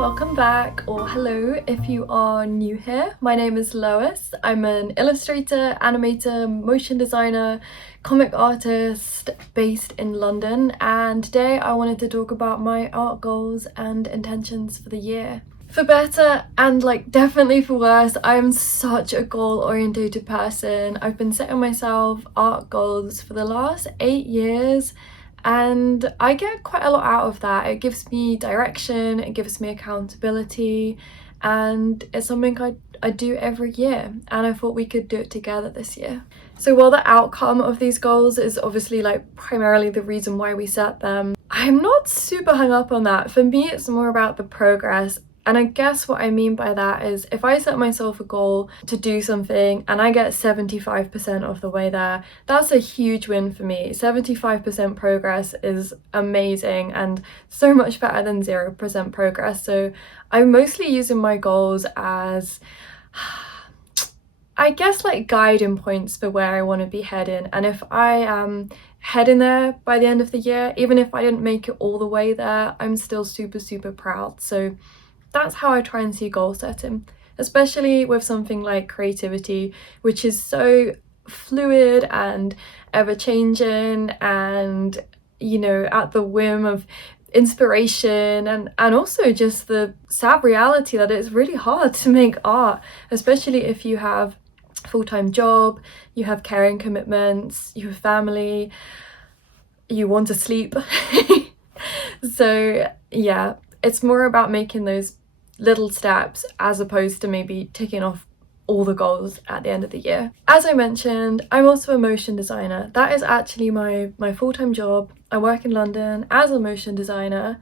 Welcome back, or hello if you are new here. My name is Lois. I'm an illustrator, animator, motion designer, comic artist based in London, and today I wanted to talk about my art goals and intentions for the year. For better and definitely for worse, I'm such a goal-orientated person. I've been setting myself art goals for the last 8 years. And I get quite a lot out of that. It gives me direction, it gives me accountability, and it's something I do every year, and I thought we could do it together this year. So while the outcome of these goals is obviously primarily the reason why we set them, I'm not super hung up on that. For me, it's more about the progress. And I guess what I mean by that is if I set myself a goal to do something and I get 75% of the way there, that's a huge win for me. 75% progress is amazing and so much better than 0% progress. So I'm mostly using my goals as, I guess, guiding points for where I want to be heading. And if I am heading there by the end of the year, even if I didn't make it all the way there, I'm still super proud. So that's how I try and see goal setting, especially with something like creativity, which is so fluid and ever-changing and, at the whim of inspiration and also just the sad reality that it's really hard to make art, especially if you have a full-time job, you have caring commitments, you have family, you want to sleep. So yeah, it's more about making those little steps as opposed to maybe ticking off all the goals at the end of the year. As I mentioned, I'm also a motion designer. That is actually my full-time job. I work in London as a motion designer,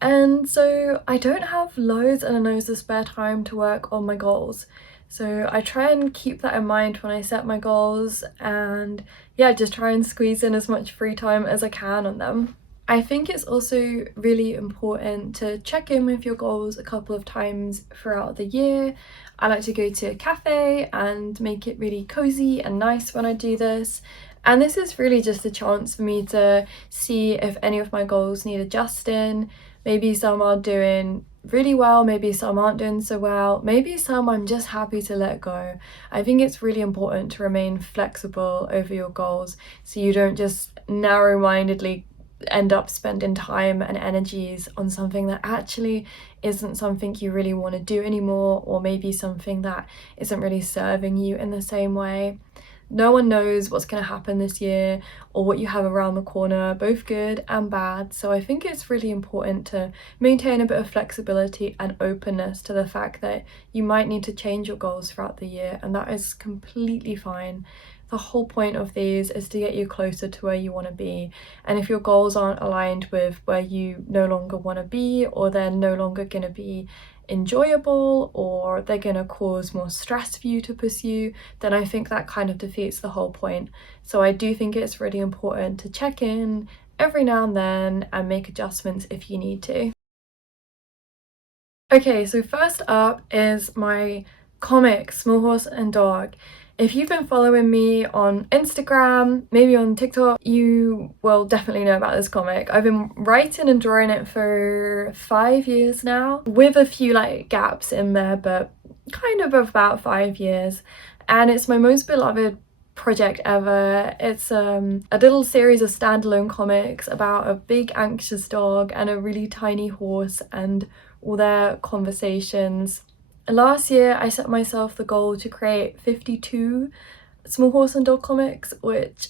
and so I don't have loads and loads of spare time to work on my goals. So I try and keep that in mind when I set my goals, and yeah, just try and squeeze in as much free time as I can on them. I think it's also really important to check in with your goals a couple of times throughout the year. I like to go to a cafe and make it really cozy and nice when I do this. And this is really just a chance for me to see if any of my goals need adjusting. Maybe some are doing really well, maybe some aren't doing so well, maybe some I'm just happy to let go. I think it's really important to remain flexible over your goals so you don't just narrow-mindedly end up spending time and energies on something that actually isn't something you really want to do anymore, or maybe something that isn't really serving you in the same way. No one knows what's going to happen this year or what you have around the corner, both good and bad. So I think it's really important to maintain a bit of flexibility and openness to the fact that you might need to change your goals throughout the year, and that is completely fine. The whole point of these is to get you closer to where you want to be, and if your goals aren't aligned with where you no longer want to be, or they're no longer going to be enjoyable, or they're going to cause more stress for you to pursue, then I think that kind of defeats the whole point. So I do think it's really important to check in every now and then and make adjustments if you need to. Okay, so first up is my comic, Small Horse and Dog. If you've been following me on Instagram, maybe on TikTok, you will definitely know about this comic. I've been writing and drawing it for 5 years now, with a few gaps in there, but kind of about 5 years. And it's my most beloved project ever. It's a little series of standalone comics about a big anxious dog and a really tiny horse and all their conversations. Last year I set myself the goal to create 52 Small Horse and Dog comics, which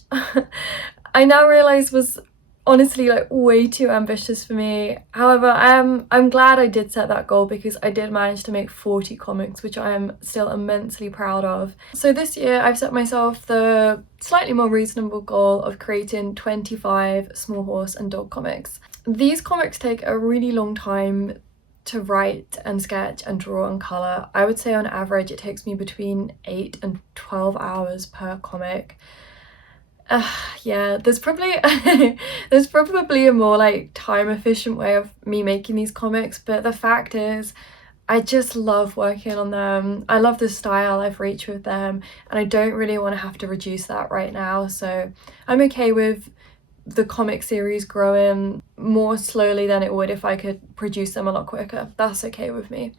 I now realise was honestly way too ambitious for me. However, I'm glad I did set that goal because I did manage to make 40 comics, which I am still immensely proud of. So this year I've set myself the slightly more reasonable goal of creating 25 Small Horse and Dog comics. These comics take a really long time to write and sketch and draw and colour. I would say on average it takes me between 8 and 12 hours per comic. Yeah, there's probably a more time efficient way of me making these comics, but the fact is I just love working on them. I love the style I've reached with them, and I don't really want to have to reduce that right now, so I'm okay with the comic series growing more slowly than it would if I could produce them a lot quicker. That's okay with me.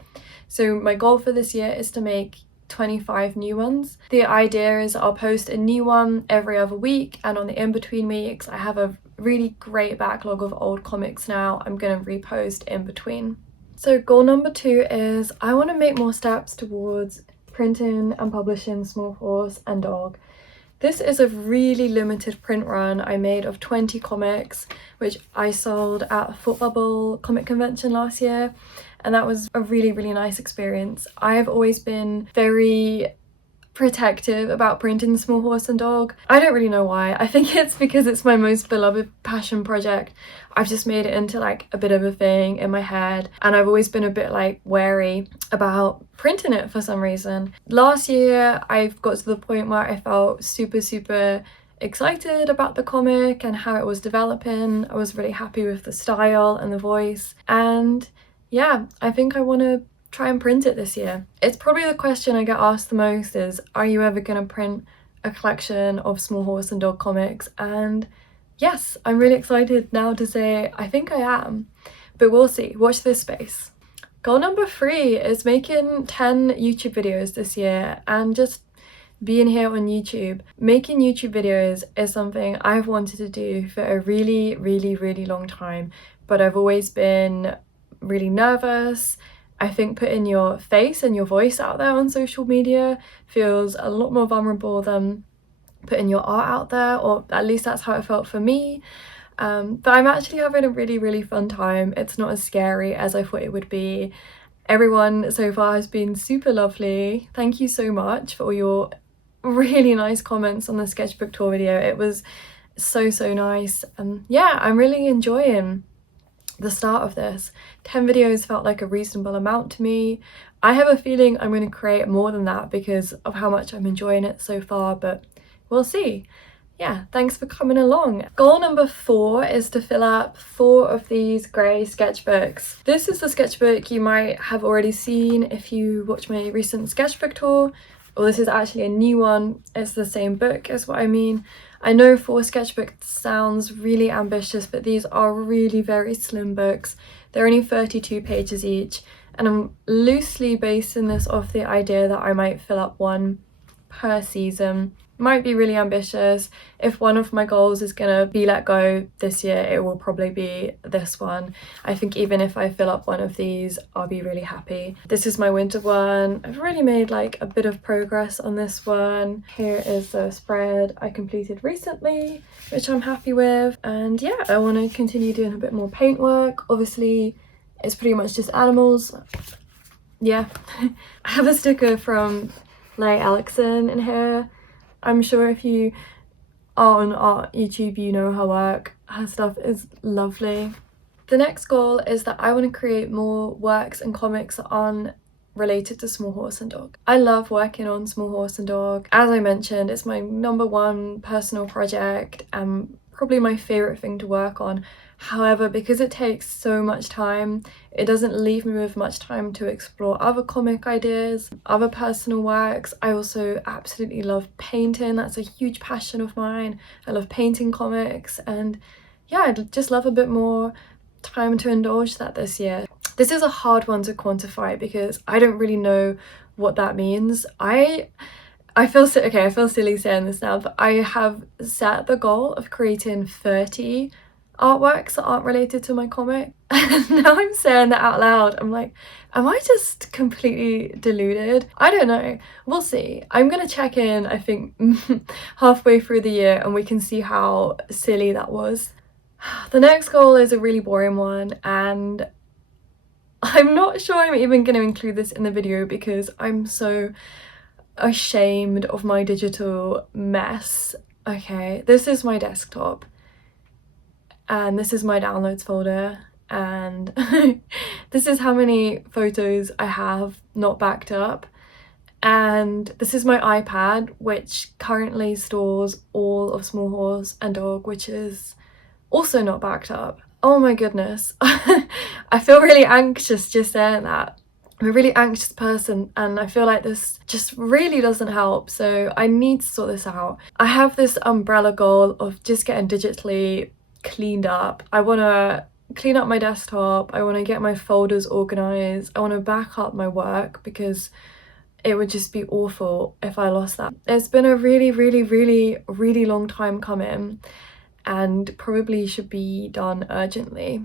So my goal for this year is to make 25 new ones. The idea is I'll post a new one every other week, and on the in-between weeks I have a really great backlog of old comics now I'm going to repost in between. So goal number 2 is I want to make more steps towards printing and publishing Small Horse and Dog. This is a really limited print run I made of 20 comics, which I sold at a Thought Bubble comic convention last year, and that was a really, really nice experience. I have always been very protective about printing Small Horse and Dog. I don't really know why. I think it's because it's my most beloved passion project. I've just made it into like a bit of a thing in my head, and I've always been a bit like wary about printing it for some reason. Last year I've got to the point where I felt super excited about the comic and how it was developing. I was really happy with the style and the voice, and yeah, I think I want to try and print it this year. It's probably the question I get asked the most is, are you ever going to print a collection of Small Horse and Dog comics? And yes, I'm really excited now to say I think I am, but we'll see. Watch this space. Goal number 3 is making 10 YouTube videos this year and just being here on YouTube. Making YouTube videos is something I've wanted to do for a really long time, but I've always been really nervous. I think putting your face and your voice out there on social media feels a lot more vulnerable than putting your art out there, or at least that's how it felt for me. But I'm actually having a really fun time. It's not as scary as I thought it would be. Everyone so far has been super lovely. Thank you so much for all your really nice comments on the sketchbook tour video. It was so nice, and yeah, I'm really enjoying the start of this. 10 videos felt like a reasonable amount to me. I have a feeling I'm going to create more than that because of how much I'm enjoying it so far, but we'll see. Yeah, thanks for coming along. Goal number 4 is to fill up 4 of these grey sketchbooks. This is the sketchbook you might have already seen if you watched my recent sketchbook tour. Well, this is actually a new one. It's the same book is what I mean. I know 4 sketchbooks sounds really ambitious, but these are really very slim books. They're only 32 pages each, and I'm loosely basing this off the idea that I might fill up 1 per season. Might be really ambitious. If one of my goals is gonna be let go this year, it will probably be this one. I think even if I fill up 1 of these, I'll be really happy. This is my winter one. I've really made like a bit of progress on this one. Here is the spread I completed recently, which I'm happy with. And yeah, I want to continue doing a bit more paint work. Obviously, it's pretty much just animals. Yeah. I have a sticker from Larry Alexson in here. I'm sure if you are on art YouTube, you know her work. Her stuff is lovely. The next goal is that I want to create more works and comics that aren't related to Small Horse and Dog. I love working on Small Horse and Dog. As I mentioned, it's my #1 personal project and probably my favourite thing to work on. However, because it takes so much time, it doesn't leave me with much time to explore other comic ideas, other personal works. I also absolutely love painting. That's a huge passion of mine. I love painting comics, and yeah, I'd just love a bit more time to indulge that this year. This is a hard one to quantify because I don't really know what that means. I feel I feel silly saying this now, but I have set the goal of creating 30 artworks that aren't related to my comic. And now I'm saying that out loud, I'm like, am I just completely deluded? I don't know, we'll see. I'm gonna check in, I think, halfway through the year, and we can see how silly that was. The next goal is a really boring one, and I'm not sure I'm even going to include this in the video because I'm so ashamed of my digital mess. Okay, this is my desktop, and this is my downloads folder, and this is how many photos I have not backed up, and this is my iPad, which currently stores all of Small Horse and Dog, which is also not backed up. Oh my goodness. I feel really anxious just saying that. I'm a really anxious person, and I feel like this just really doesn't help, so I need to sort this out. I have this umbrella goal of just getting digitally cleaned up. I want to clean up my desktop. I want to get my folders organized. I want to back up my work because it would just be awful if I lost that. It's been a really long time coming and probably should be done urgently.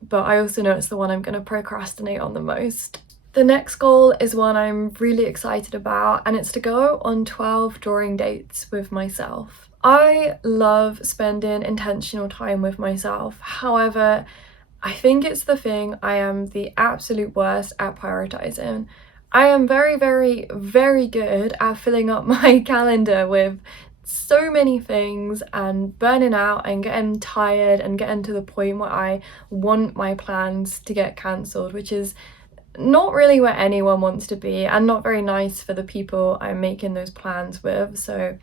But I also know it's the one I'm going to procrastinate on the most. The next goal is one I'm really excited about, and it's to go on 12 drawing dates with myself. I love spending intentional time with myself. However, I think it's the thing I am the absolute worst at prioritizing. I am very good at filling up my calendar with so many things and burning out and getting tired and getting to the point where I want my plans to get cancelled, which is not really where anyone wants to be and not very nice for the people I'm making those plans with. So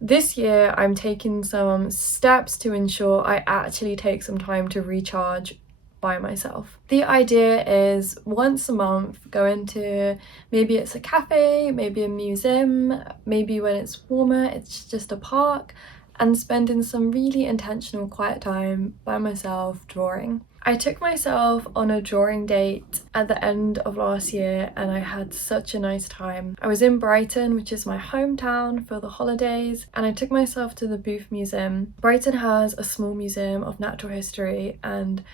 this year I'm taking some steps to ensure I actually take some time to recharge by myself. The idea is once a month go into, maybe it's a cafe, maybe a museum, maybe when it's warmer it's just a park, and spending some really intentional quiet time by myself drawing. I took myself on a drawing date at the end of last year and I had such a nice time. I was in Brighton, which is my hometown, for the holidays, and I took myself to the Booth Museum. Brighton has a small museum of natural history and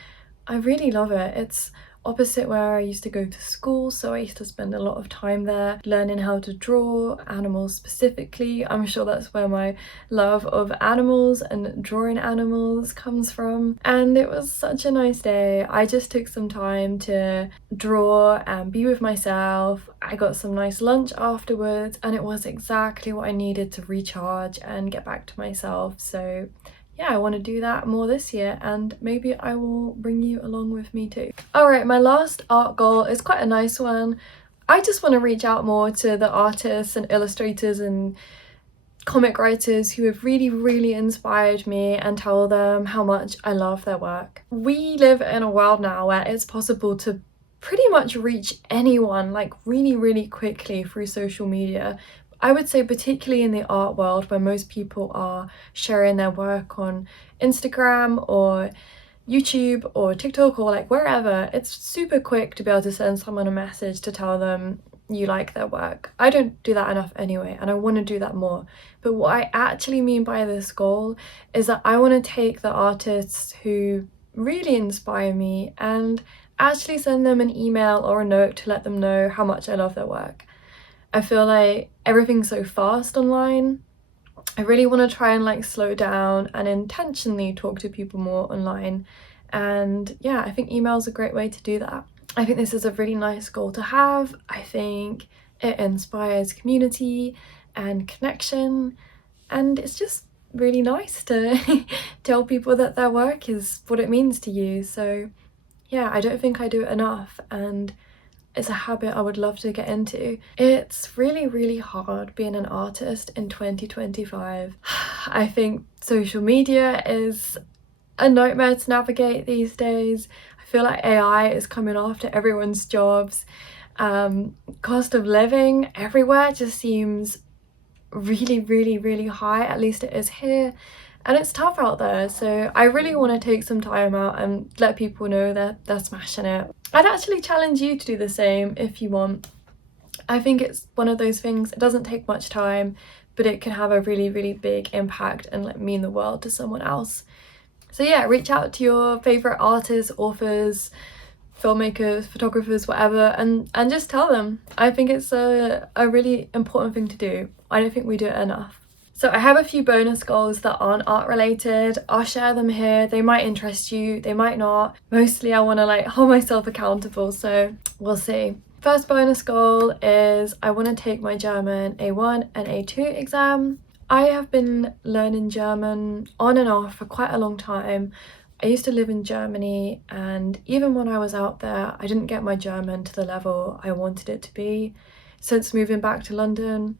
I really love it. It's opposite where I used to go to school, so I used to spend a lot of time there learning how to draw animals specifically. I'm sure that's where my love of animals and drawing animals comes from. And it was such a nice day. I just took some time to draw and be with myself. I got some nice lunch afterwards and it was exactly what I needed to recharge and get back to myself. So yeah, I want to do that more this year and maybe I will bring you along with me too. Alright, my last art goal is quite a nice one. I just want to reach out more to the artists and illustrators and comic writers who have really inspired me and tell them how much I love their work. We live in a world now where it's possible to pretty much reach anyone like really quickly through social media. I would say particularly in the art world where most people are sharing their work on Instagram or YouTube or TikTok or like wherever, it's super quick to be able to send someone a message to tell them you like their work. I don't do that enough anyway and I want to do that more. But what I actually mean by this goal is that I want to take the artists who really inspire me and actually send them an email or a note to let them know how much I love their work. I feel like everything's so fast online. I really want to try and like slow down and intentionally talk to people more online. And yeah, I think email is a great way to do that. I think this is a really nice goal to have. I think it inspires community and connection, and it's just really nice to tell people that their work is what it means to you. So yeah, I don't think I do it enough and it's a habit I would love to get into. It's really hard being an artist in 2025. I think social media is a nightmare to navigate these days. I feel like AI is coming after everyone's jobs. Cost of living everywhere just seems really high, at least it is here. And it's tough out there, so I really want to take some time out and let people know that they're smashing it. I'd actually challenge you to do the same if you want. I think it's one of those things, it doesn't take much time, but it can have a really big impact and like mean the world to someone else. So yeah, reach out to your favourite artists, authors, filmmakers, photographers, whatever, and just tell them. I think it's a really important thing to do. I don't think we do it enough. So I have a few bonus goals that aren't art related. I'll share them here. They might interest you, they might not. Mostly I want to like hold myself accountable, so we'll see. First bonus goal is I want to take my German A1 and A2 exam. I have been learning German on and off for quite a long time. I used to live in Germany and even when I was out there, I didn't get my German to the level I wanted it to be. Since moving back to London,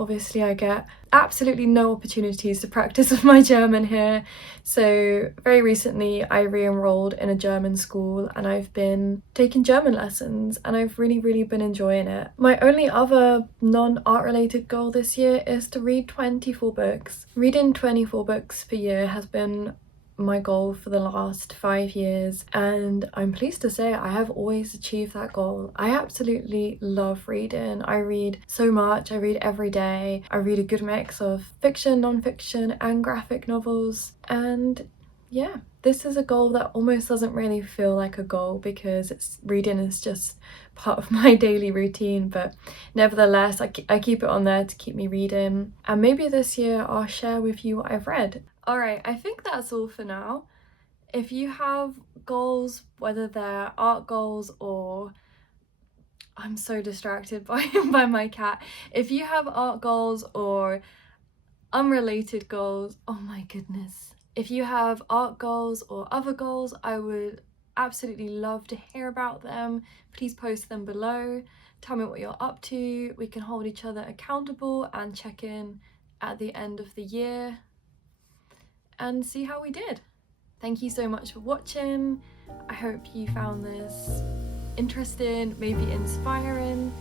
obviously I get absolutely no opportunities to practice with my German here. So very recently I re-enrolled in a German school and I've been taking German lessons and I've really been enjoying it. My only other non-art related goal this year is to read 24 books. Reading 24 books per year has been my goal for the last 5 years, and I'm pleased to say I have always achieved that goal. I absolutely love reading. I read so much. I read every day. I read a good mix of fiction, non-fiction, and graphic novels, and yeah, this is a goal that almost doesn't really feel like a goal because reading is just part of my daily routine, but nevertheless I keep it on there to keep me reading, and maybe this year I'll share with you what I've read. Alright, I think that's all for now. If you have goals, whether they're art goals or... I'm so distracted by my cat. If you have art goals or unrelated goals, oh my goodness. If you have art goals or other goals, I would absolutely love to hear about them. Please post them below. Tell me what you're up to. We can hold each other accountable and check in at the end of the year and see how we did. Thank you so much for watching. I hope you found this interesting, maybe inspiring.